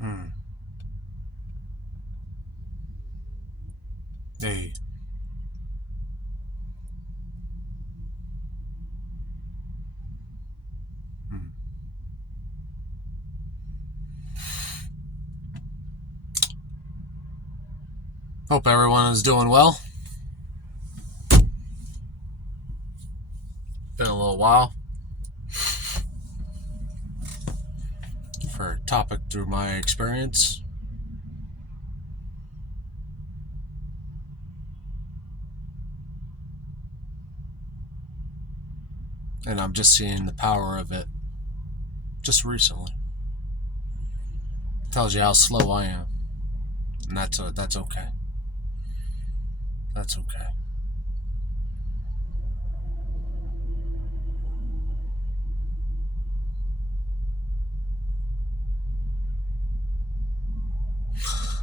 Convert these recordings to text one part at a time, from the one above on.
Hmm. Hey. Hmm. Hope everyone is doing well. Been a little while for a topic through my experience. And I'm just seeing the power of it just recently. Tells you how slow I am. And that's okay. That's okay.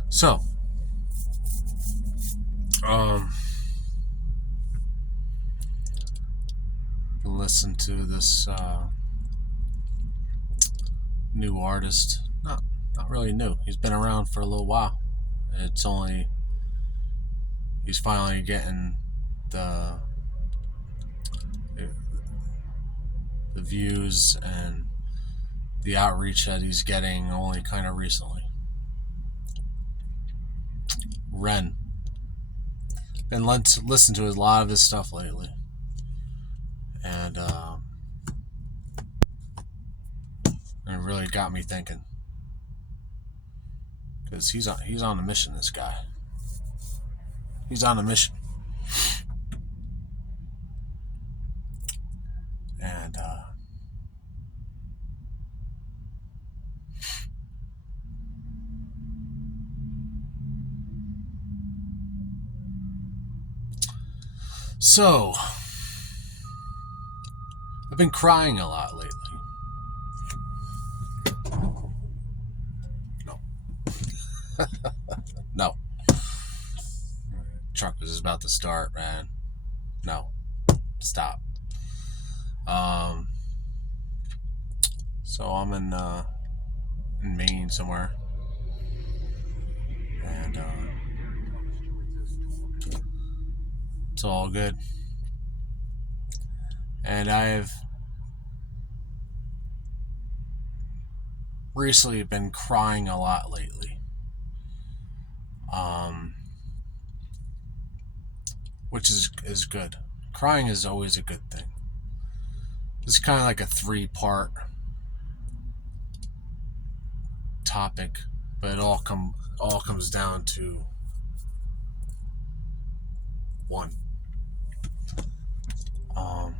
So, um, listen to this new artist. Not really new. He's been around for a little while. It's only he's finally getting the the views and the outreach that he's getting only kind of recently. Ren. Been listening to a lot of his stuff lately, and it really got me thinking because he's on a mission. This guy, he's on a mission, and so I've been crying a lot lately. No, no, truck was about to start, man. No, stop. Um, so I'm in Maine somewhere, and it's all good. And I've recently been crying a lot lately. Um, which is good. Crying is always a good thing. It's kind of like a three-part topic, but it all comes down to one. Um,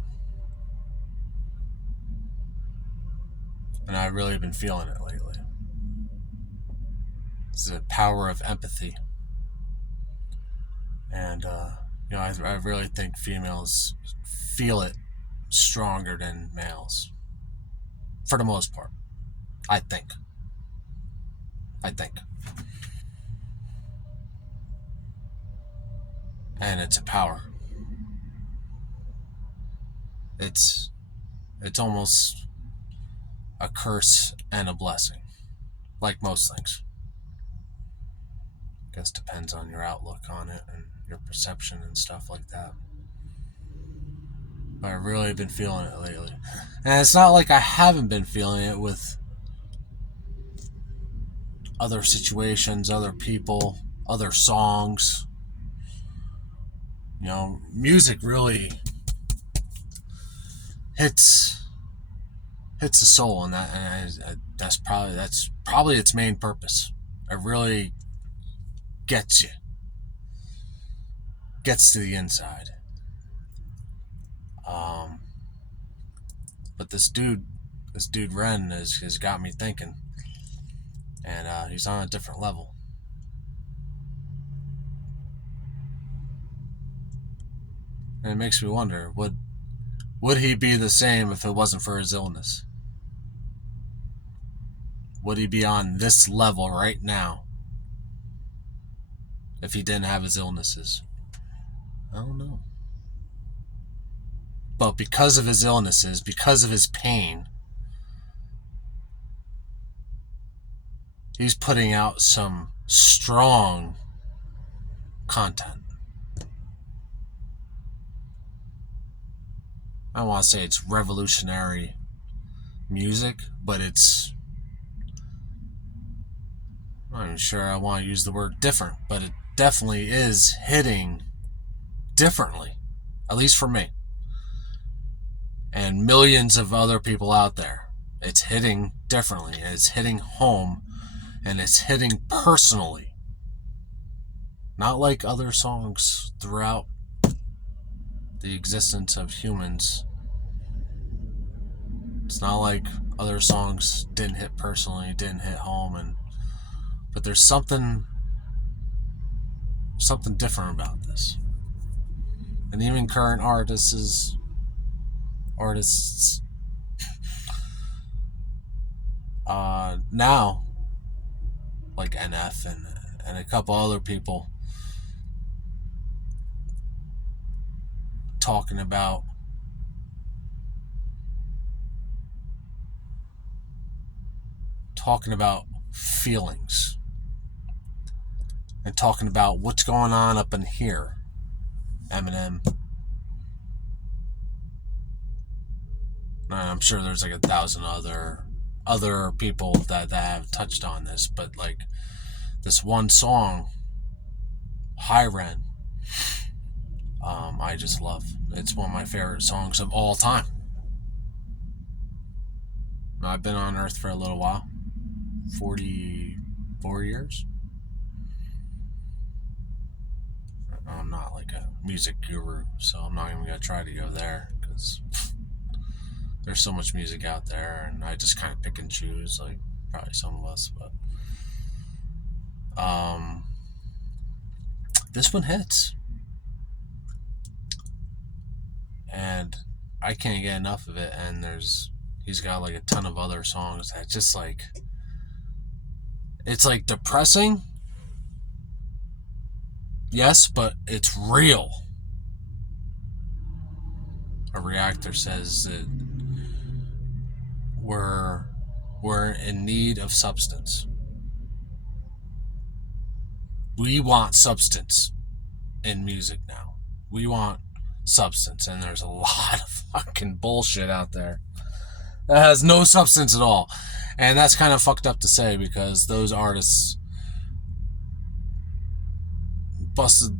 and I've really been feeling it lately. It's the power of empathy, and I really think females feel it stronger than males, for the most part. I think. I think, and it's a power. It's it's almost a curse and a blessing, like most things. I guess depends on your outlook on it and your perception and stuff like that. But I've really been feeling it lately. And it's not like I haven't been feeling it with other situations, other people, other songs. Music really hits hits the soul, and that's probably its main purpose. It really gets you, gets to the inside. Um, but this dude Ren has got me thinking, and he's on a different level. And it makes me wonder, would he be the same if it wasn't for his illness? Would he be on this level right now if he didn't have his illnesses? I don't know. But because of his illnesses, because of his pain, he's putting out some strong content. I don't want to say it's revolutionary music, but I'm not even sure I want to use the word different, but it definitely is hitting differently, at least for me and millions of other people out there. It's hitting differently, and it's hitting home, and it's hitting personally. Not like other songs throughout the existence of humans. It's not like other songs didn't hit personally, didn't hit home, but there's something different about this. And even current artists now, like NF and a couple other people, talking about feelings and talking about what's going on up in here. Eminem. And I'm sure there's like 1,000 other people that have touched on this, but like this one song, High Ren, I just love. It's one of my favorite songs of all time. I've been on Earth for a little while, 44 years. I'm not like a music guru, so I'm not even going to try to go there, because there's so much music out there, and I just kind of pick and choose, like probably some of us, but this one hits, and I can't get enough of it. And he's got like a ton of other songs that just like, it's like depressing, yes, but it's real. A reactor says that we're in need of substance. We want substance in music now. We want substance, and there's a lot of fucking bullshit out there that has no substance at all. And that's kind of fucked up to say, because those artists busted,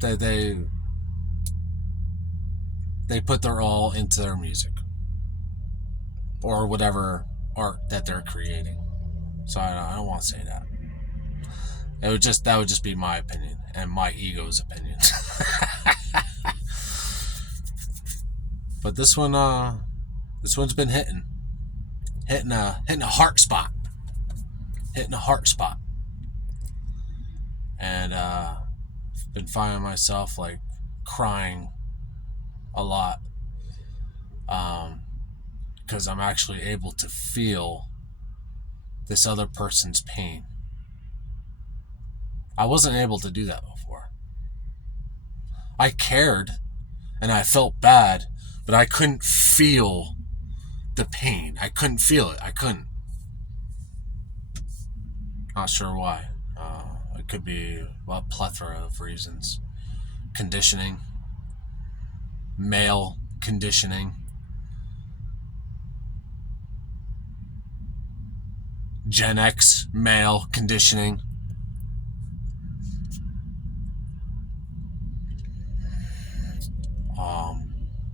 they put their all into their music or whatever art that they're creating. So I don't want to say that. That would just be my opinion and my ego's opinion. But this one's been hitting a heart spot, and been finding myself like crying a lot, because I'm actually able to feel this other person's pain. I wasn't able to do that before. I cared and I felt bad, but I couldn't feel the pain. I couldn't feel it. I couldn't. Not sure why. It could be a plethora of reasons. Conditioning. Male conditioning. Gen X male conditioning.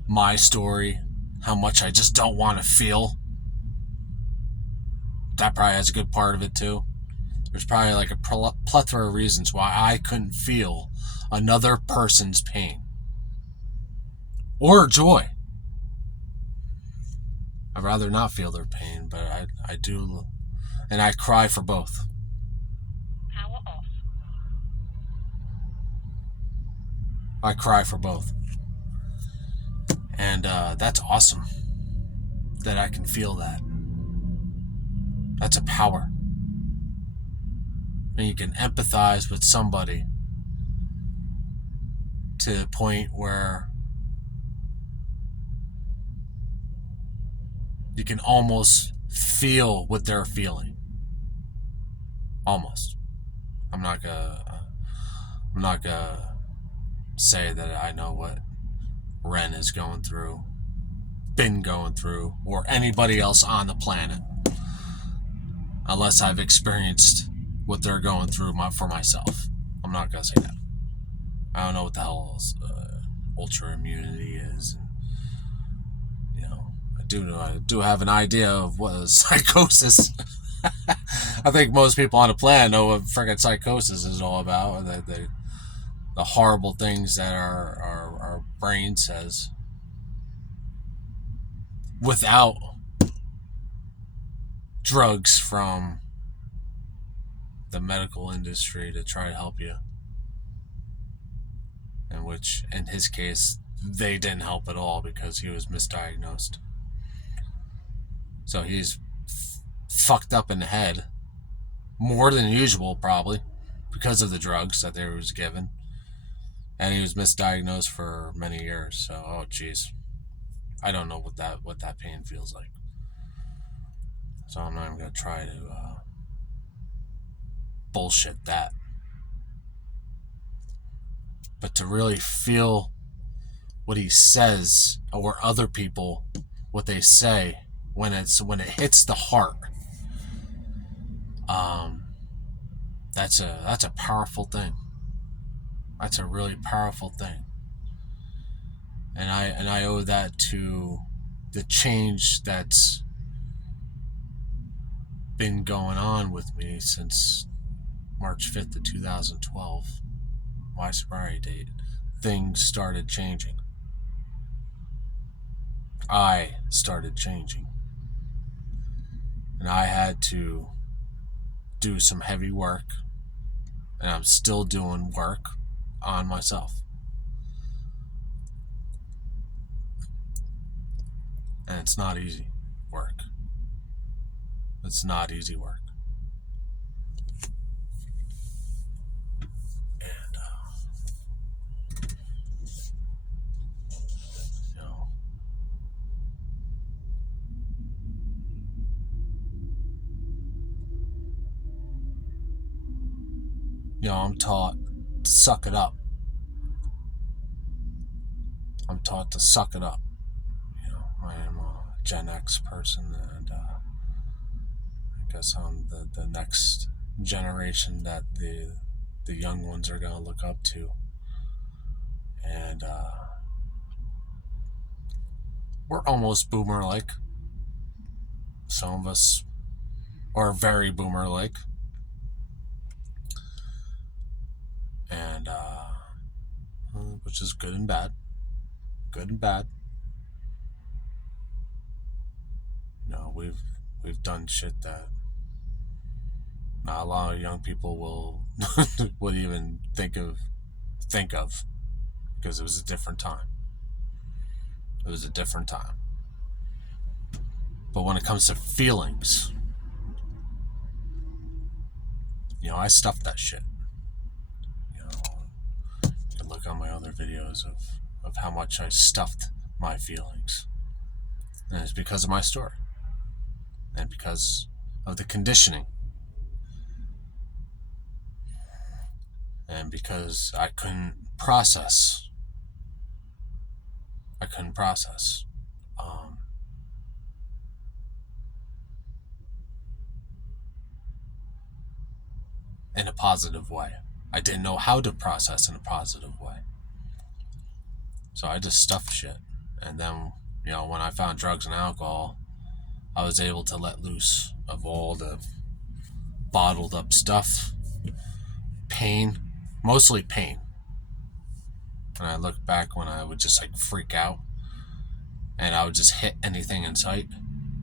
My story, how much I just don't want to feel. That probably has a good part of it too. There's probably like a plethora of reasons why I couldn't feel another person's pain or joy. I'd rather not feel their pain, but I do, and I cry for both. Power off. I cry for both. And that's awesome that I can feel that. That's a power. And you can empathize with somebody to the point where you can almost feel what they're feeling. Almost. I'm not gonna say that I know what Ren is going through, been going through, or anybody else on the planet, unless I've experienced what they're going through for myself. I'm not gonna say that. I don't know what the hell ultra immunity is. And, I do have an idea of what is psychosis. I think most people on the planet know what friggin' psychosis is all about. The horrible things that our brain says without drugs from the medical industry to try to help you. In which, in his case, they didn't help at all because he was misdiagnosed. So he's fucked up in the head more than usual, probably, because of the drugs that they was given. And he was misdiagnosed for many years. So, oh jeez, I don't know what that pain feels like. So I'm not even gonna try to bullshit that. But to really feel what he says, or other people what they say when it hits the heart, that's a powerful thing. That's a really powerful thing. And I owe that to the change that's been going on with me since March 5th of 2012, my sobriety date. Things started changing. I started changing. And I had to do some heavy work, and I'm still doing work on myself. And it's not easy work. It's not easy work. And, I'm taught to suck it up. I'm taught to suck it up. I am a Gen X person, and I guess I'm the next generation that the young ones are going to look up to. And we're almost boomer-like. Some of us are very boomer-like. And which is good and bad. Good and bad. We've done shit that not a lot of young people will would even think of, because it was a different time. It was a different time. But when it comes to feelings, I stuffed that shit. You can look on my other videos of how much I stuffed my feelings. And it's because of my story. And because of the conditioning. And because I couldn't process. In a positive way. I didn't know how to process in a positive way. So I just stuffed shit. And then, when I found drugs and alcohol, I was able to let loose of all the bottled up stuff. Pain. Mostly pain. And I look back when I would just freak out. And I would just hit anything in sight.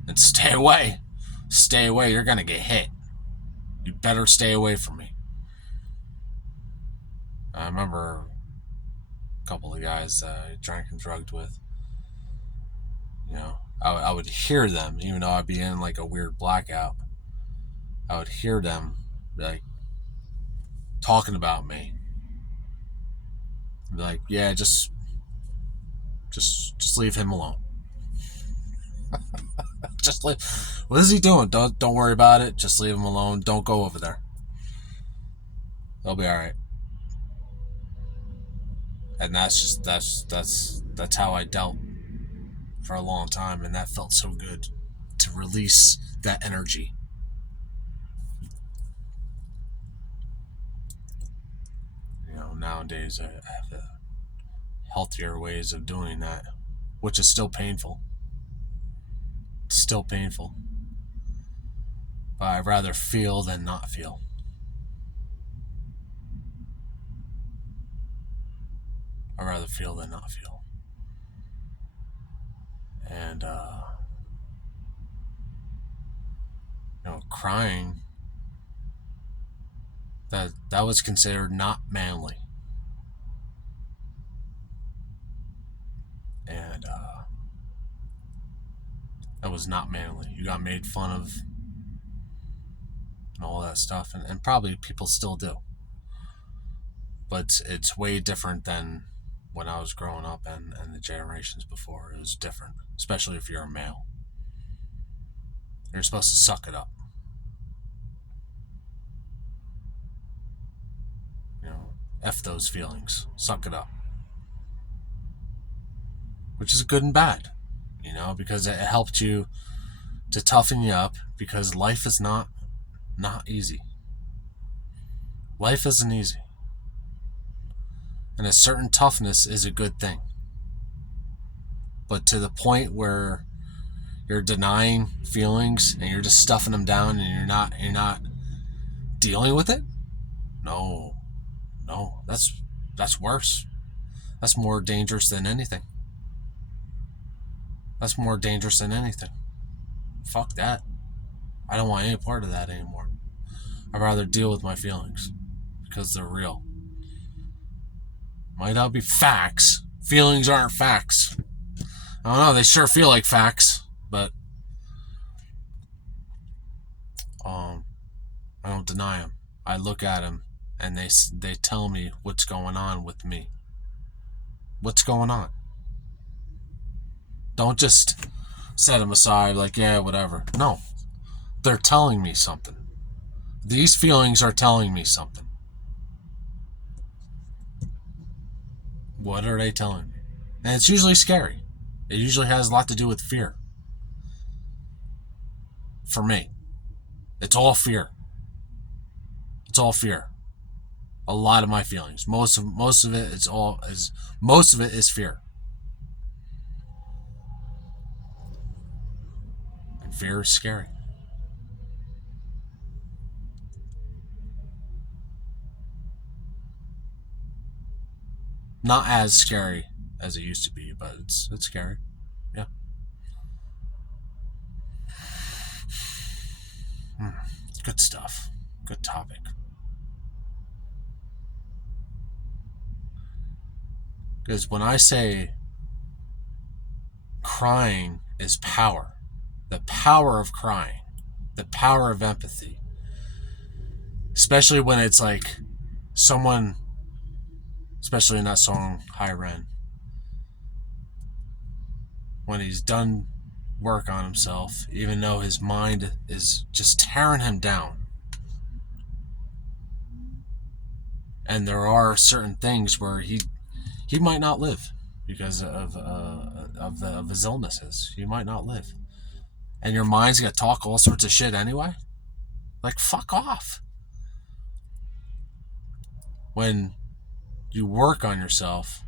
And stay away. Stay away, you're gonna get hit. You better stay away from me. I remember a couple of guys that I drank and drugged with. I would hear them, even though I'd be in a weird blackout. I would hear them talking about me. I'd be like, yeah, just leave him alone. Just leave. What is he doing? Don't worry about it. Just leave him alone. Don't go over there. They'll be all right. And that's how I dealt for a long time, and that felt so good to release that energy. Nowadays I have healthier ways of doing that, which is still painful. It's still painful. But I'd rather feel than not feel. I'd rather feel than not feel. And, crying, that was considered not manly. And, that was not manly. You got made fun of and all that stuff. And probably people still do. But it's way different than when I was growing up and the generations before. It was different, especially if you're a male. You're supposed to suck it up. F those feelings. Suck it up. Which is good and bad, because it helped you to toughen you up, because life is not easy. Life isn't easy. And a certain toughness is a good thing. But to the point where you're denying feelings and you're just stuffing them down and you're not dealing with it, no, that's worse. That's more dangerous than anything. Fuck that. I don't want any part of that anymore. I'd rather deal with my feelings because they're real. Might not be facts. Feelings aren't facts. I don't know, they sure feel like facts, but I don't deny them. I look at them and they tell me what's going on with me. What's going on? Don't just set them aside like, yeah, whatever. No. They're telling me something. These feelings are telling me something. What are they telling me? And it's usually scary. It usually has a lot to do with fear. For me. It's all fear. It's all fear. A lot of my feelings. Most of it is fear. And fear is scary. Not as scary as it used to be, but it's scary. Yeah. Good stuff. Good topic. Because when I say crying is power, the power of crying, the power of empathy, especially when it's like someone, especially in that song High Ren, when he's done work on himself, even though his mind is just tearing him down. And there are certain things where he might not live because of his illnesses. He might not live. And your mind's going to talk all sorts of shit anyway? Like, fuck off. When you work on yourself,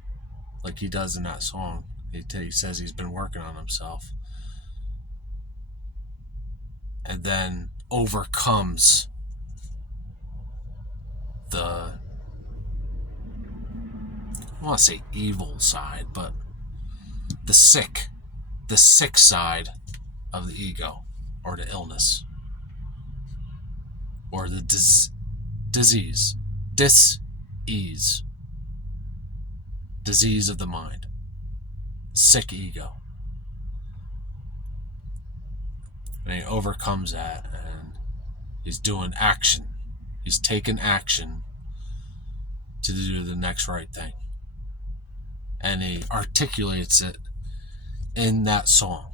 like he does in that song, he says he's been working on himself, and then overcomes the, I want to say evil side, but the sick side of the ego, or the illness, or the disease of the mind, sick ego. And he overcomes that, and he's doing action. He's taking action to do the next right thing. And he articulates it in that song.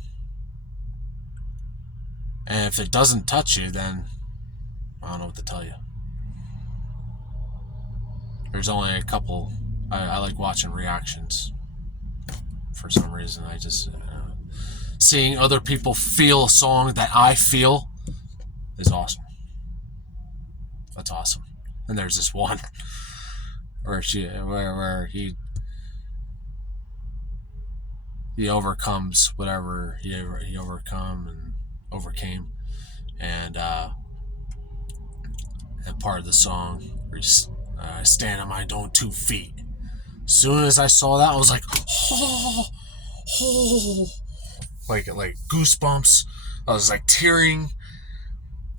And if it doesn't touch you, then I don't know what to tell you. There's only a couple. I like watching reactions for some reason. I just seeing other people feel a song that I feel is awesome. That's awesome. And there's this one where he overcomes whatever he overcame, and part of the song where I stand on my own 2 feet. As soon as I saw that, I was like, oh, like goosebumps. I was like tearing,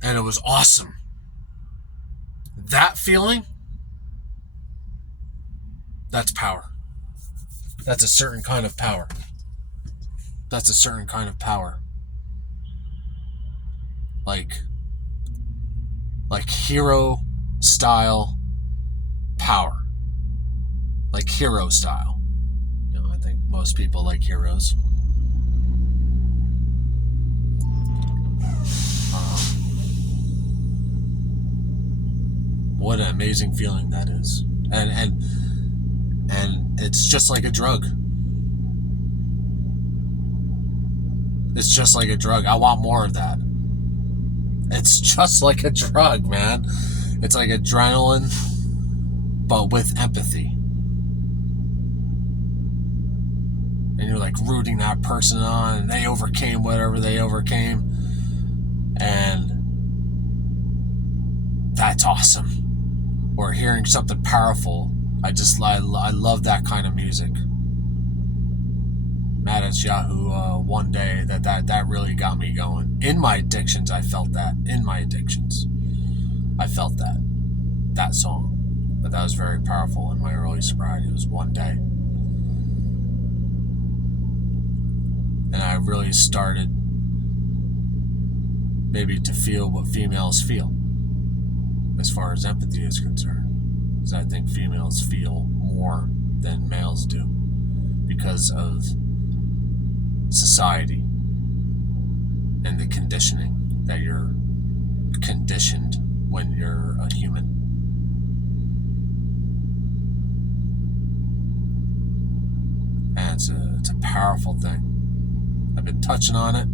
and it was awesome. That feeling, that's power. That's a certain kind of power. That's a certain kind of power. Like hero style power. Like hero style. You know, I think most people like heroes. What an amazing feeling that is. And it's just like a drug. It's just like a drug. I want more of that. It's just like a drug, man. It's like adrenaline, but with empathy. And you're like rooting that person on, and they overcame whatever they overcame. And that's awesome. Or hearing something powerful. I love that kind of music. Matt at Yahoo, one day that really got me going. In my addictions, I felt that. In my addictions, I felt that song. But that was very powerful in my early sobriety. It was one day. And I really started maybe to feel what females feel as far as empathy is concerned. Because I think females feel more than males do because of society and the conditioning that you're conditioned when you're a human. And it's a powerful thing. I've been touching on it.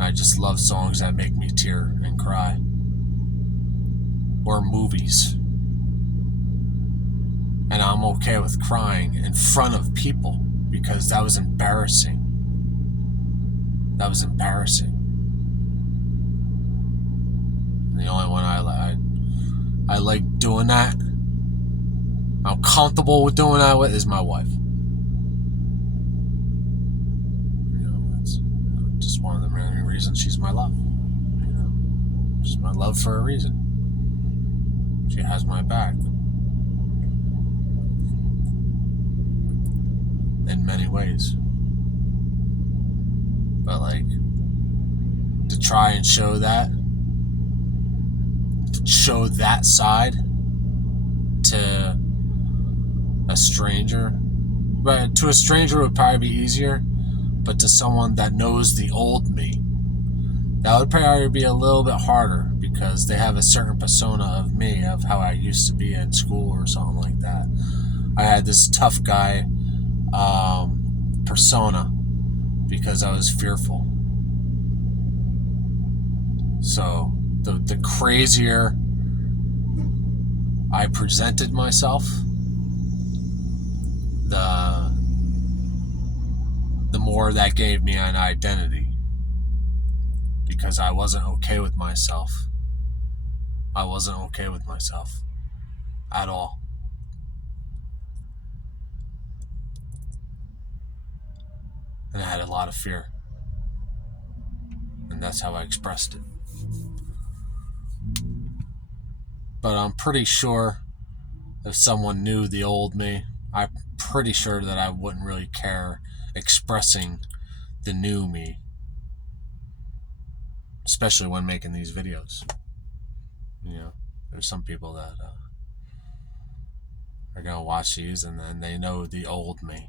I just love songs that make me tear and cry. Or movies. And I'm okay with crying in front of people because that was embarrassing. That was embarrassing. And the only one I like doing that, I'm comfortable with doing that with, is my wife. You know, that's just one of the many reasons she's my love. You know, she's my love for a reason. She has my back. In many ways. But like, to try and show that side to a stranger, but to a stranger would probably be easier, but to someone that knows the old me, that would probably be a little bit harder because they have a certain persona of me, of how I used to be in school or something like that. I had this tough guy persona because I was fearful. So the crazier I presented myself, the more that gave me an identity, because I wasn't okay with myself. I wasn't okay with myself at all. And I had a lot of fear. And that's how I expressed it. But I'm pretty sure if someone knew the old me, I'm pretty sure that I wouldn't really care expressing the new me. Especially when making these videos. You know, there's some people that are going to watch these and then they know the old me.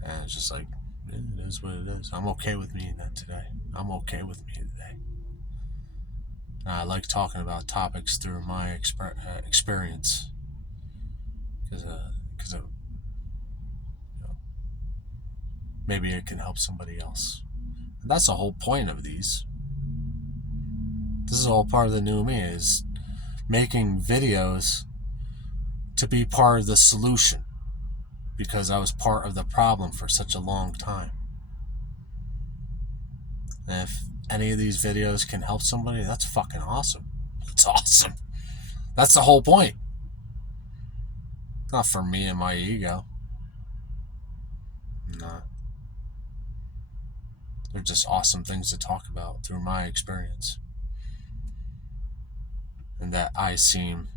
And it's just like, it is what it is. I'm okay with me in that today. I'm okay with me today. I like talking about topics through my experience, because maybe it can help somebody else. And that's the whole point of these. This is all part of the new me, is making videos to be part of the solution, because I was part of the problem for such a long time. And if any of these videos can help somebody, that's fucking awesome. It's awesome. That's the whole point. Not for me and my ego. No. They're just awesome things to talk about through my experience. And that seem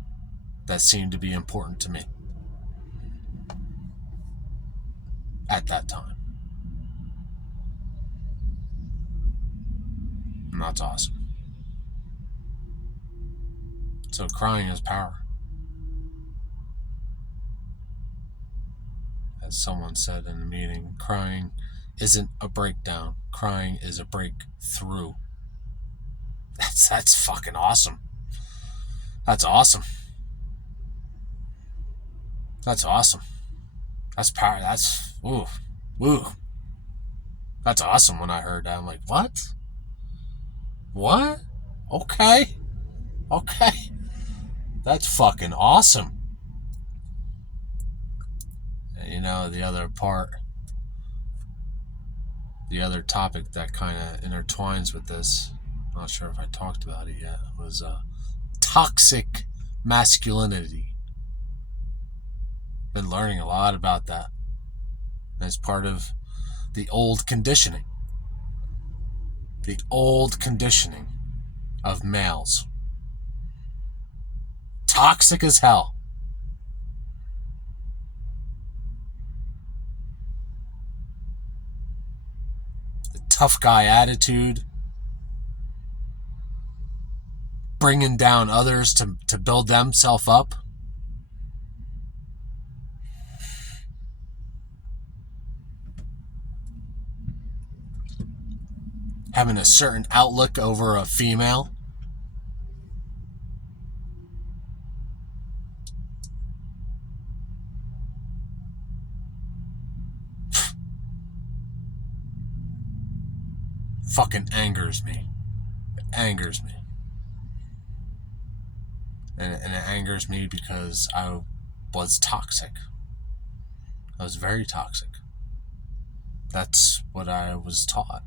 to be important to me at that time. And that's awesome. So crying is power. As someone said in a meeting, crying isn't a breakdown. Crying is a breakthrough. That's fucking awesome. That's awesome. That's awesome. That's power. That's ooh. That's awesome. When I heard that, I'm like, what? Okay. That's fucking awesome. And you know, the other topic that kind of intertwines with this, I'm not sure if I talked about it yet, was toxic masculinity. Been learning a lot about that as part of the old conditioning. The old conditioning of males. Toxic as hell. The tough guy attitude. Bringing down others to build themselves up. Having a certain outlook over a female. Fucking angers me. It angers me. And it angers me because I was toxic. I was very toxic. That's what I was taught.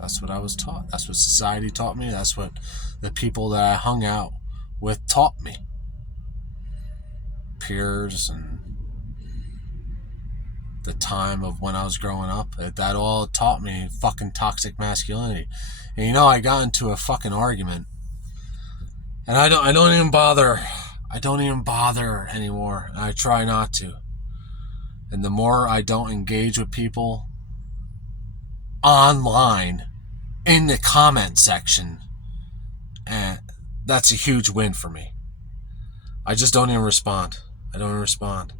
That's what society taught me. That's what the people that I hung out with taught me. Peers and the time of when I was growing up, that all taught me fucking toxic masculinity. And you know, I got into a fucking argument, and I don't even bother anymore. I try not to. And the more I don't engage with people online in the comment section, that's a huge win for me. I just don't even respond. I don't even respond.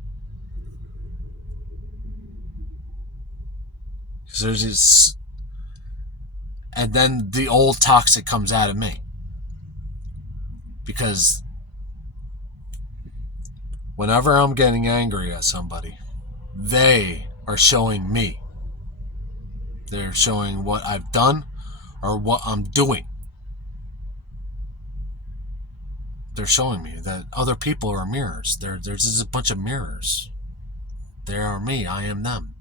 Because there's this, and then the old toxic comes out of me. Because whenever I'm getting angry at somebody, they are showing me. They're showing what I've done or what I'm doing. They're showing me that other people are mirrors. There's just a bunch of mirrors. They are me. I am them.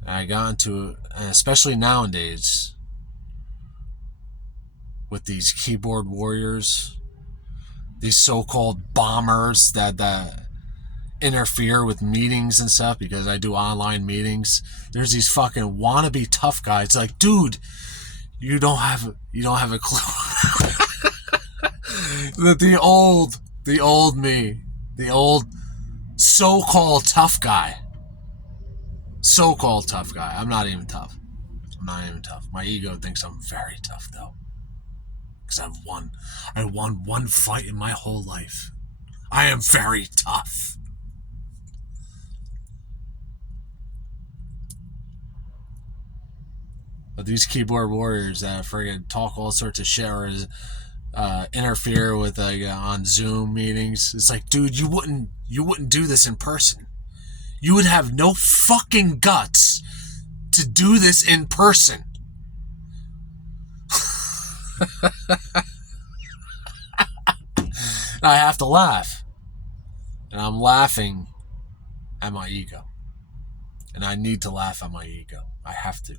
And I got into, especially nowadays, with these keyboard warriors, these so-called bombers that interfere with meetings and stuff, because I do online meetings. There's these fucking wannabe tough guys. Like, dude, you don't have a clue. the old me, the old so-called tough guy. I'm not even tough. My ego thinks I'm very tough, though, because I won one fight in my whole life. I am very tough. But these keyboard warriors that friggin' talk all sorts of shit or interfere with on Zoom meetings. It's like, dude, you wouldn't do this in person. You would have no fucking guts to do this in person. I have to laugh. And I'm laughing at my ego. And I need to laugh at my ego. I have to.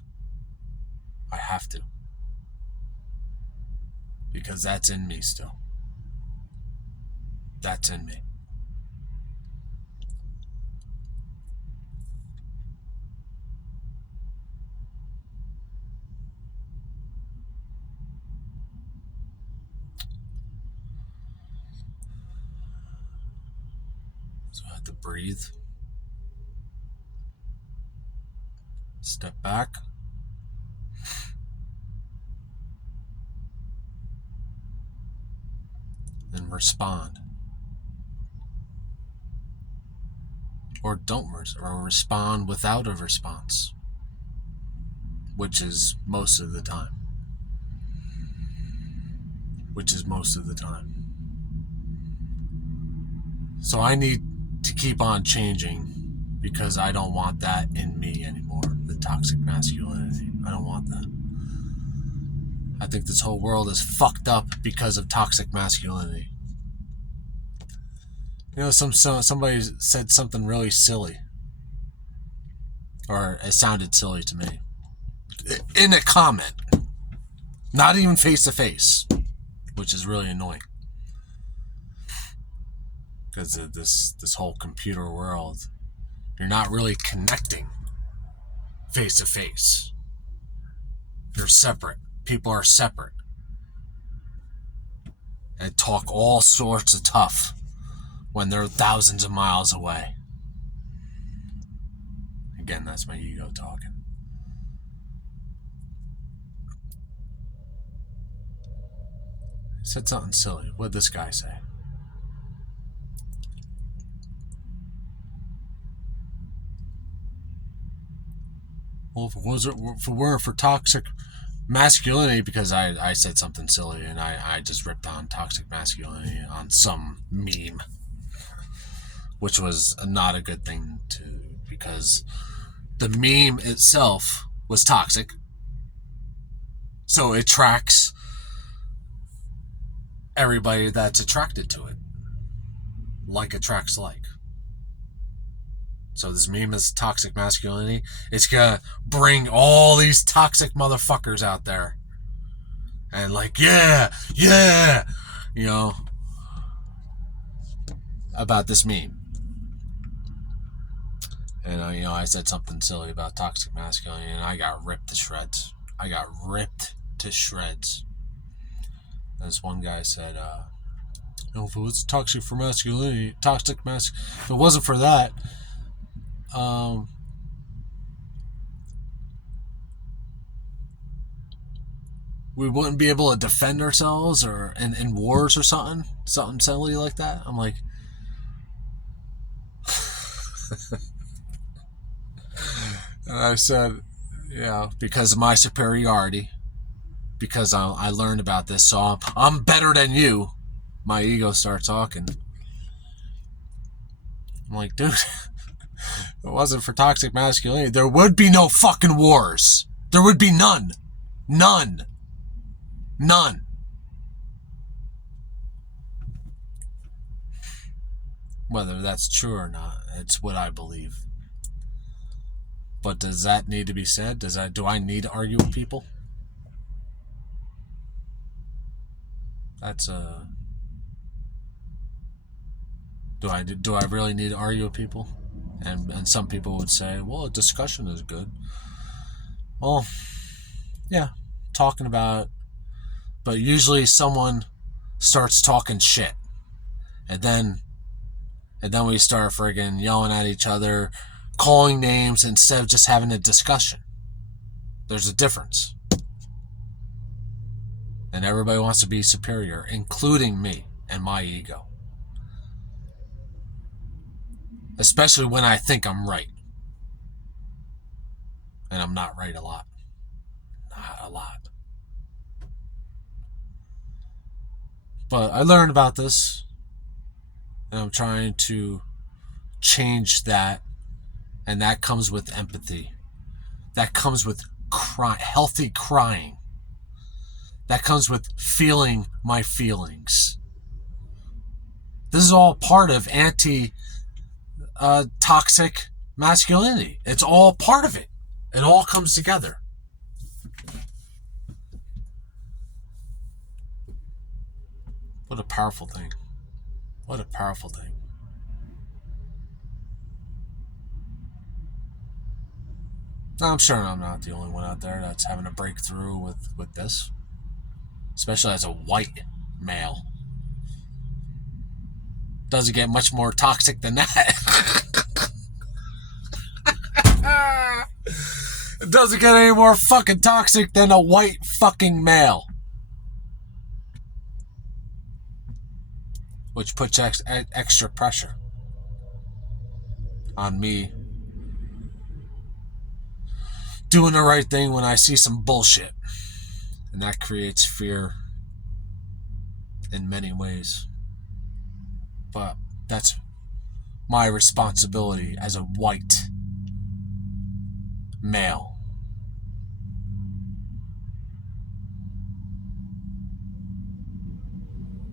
Because that's in me still. That's in me. So I have to breathe. Step back. And respond. Or don't respond without a response. Which is most of the time. So I need to keep on changing because I don't want that in me anymore. The toxic masculinity. I don't want that. I think this whole world is fucked up because of toxic masculinity. You know, somebody said something really silly. Or it sounded silly to me. In a comment. Not even face to face. Which is really annoying. Because of this whole computer world. You're not really connecting face to face. You're separate. People are separate. And talk all sorts of tough when they're thousands of miles away. Again, that's my ego talking. I said something silly. What'd this guy say? Well, if it weren't for toxic masculinity, because I said something silly and I just ripped on toxic masculinity on some meme, which was not a good thing to, because the meme itself was toxic, so it tracks everybody that's attracted to it. Like attracts like. So this meme is toxic masculinity. It's gonna bring all these toxic motherfuckers out there. And like, yeah, you know, about this meme. And, I said something silly about toxic masculinity and I got ripped to shreds. This one guy said, if it was toxic for masculinity, if it wasn't for that, we wouldn't be able to defend ourselves or in wars or something silly like that. I'm like, and I said, because of my superiority, because I learned about this, so I'm better than you. My ego starts talking. I'm like, dude, if it wasn't for toxic masculinity, there would be no fucking wars. There would be none. Whether that's true or not, it's what I believe. But does that need to be said? Do I need to argue with people? That's do I really need to argue with people? And some people would say, well, a discussion is good. Well, yeah, talking about it. But usually someone starts talking shit. And then we start friggin' yelling at each other, calling names instead of just having a discussion. There's a difference. And everybody wants to be superior, including me and my ego. Especially when I think I'm right. And I'm not right a lot. a lot. But I learned about this, and I'm trying to change that, and that comes with empathy. That comes with healthy crying. That comes with feeling my feelings. This is all part of toxic masculinity. It's all part of it. It all comes together. What a powerful thing. What a powerful thing. Now, I'm sure I'm not the only one out there that's having a breakthrough with this, especially as a white male. Doesn't get much more toxic than that. It doesn't get any more fucking toxic than a white fucking male. Which puts extra pressure on me doing the right thing when I see some bullshit. And that creates fear in many ways. But that's my responsibility as a white male.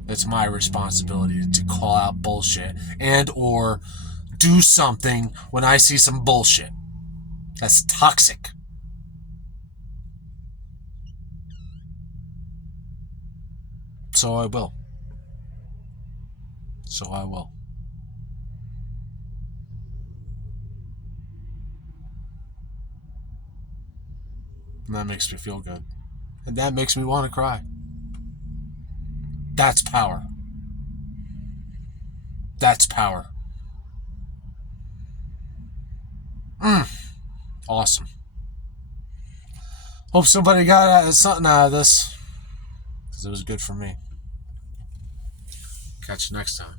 It's my responsibility to call out bullshit and or do something when I see some bullshit that's toxic. So I will. And that makes me feel good. And that makes me want to cry. That's power. That's power. Awesome. Hope somebody got something out of this, because it was good for me. Catch you next time.